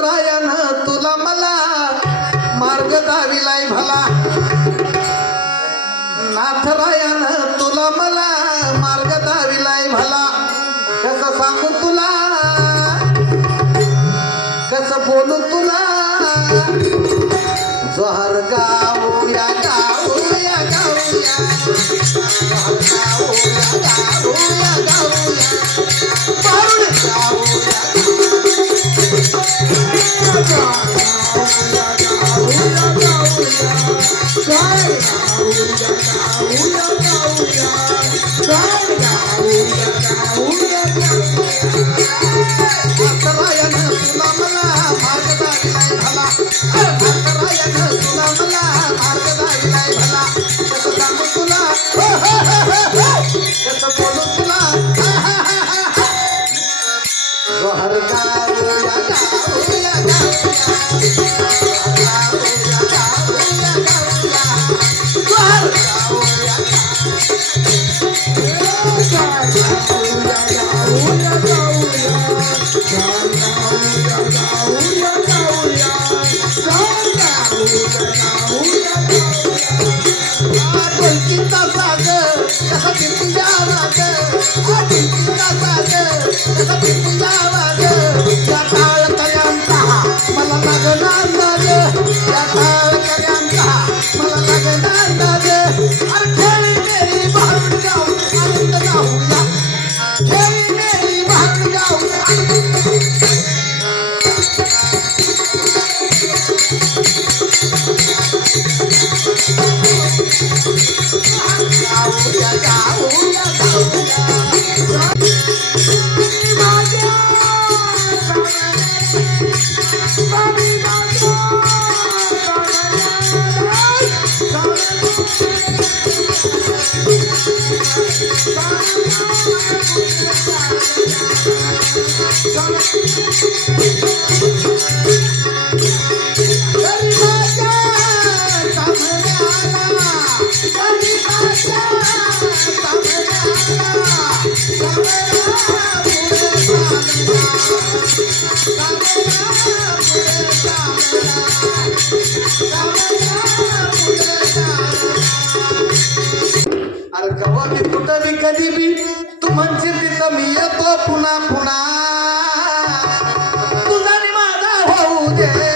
रायान तुला मला मार्ग दाविलाय भला. नाथरायान तुला मला मार्ग दाविलाय भला. कस सांगू तुला? कस बोलू तुला? जोहर गाऊया गाऊया गाऊया गाऊया. Bye. Thank you. अरे कवा मी कुठं मी कधी बी तू म्हणशील तिथं मी येतो पुन्हा पुन्हा. yeah.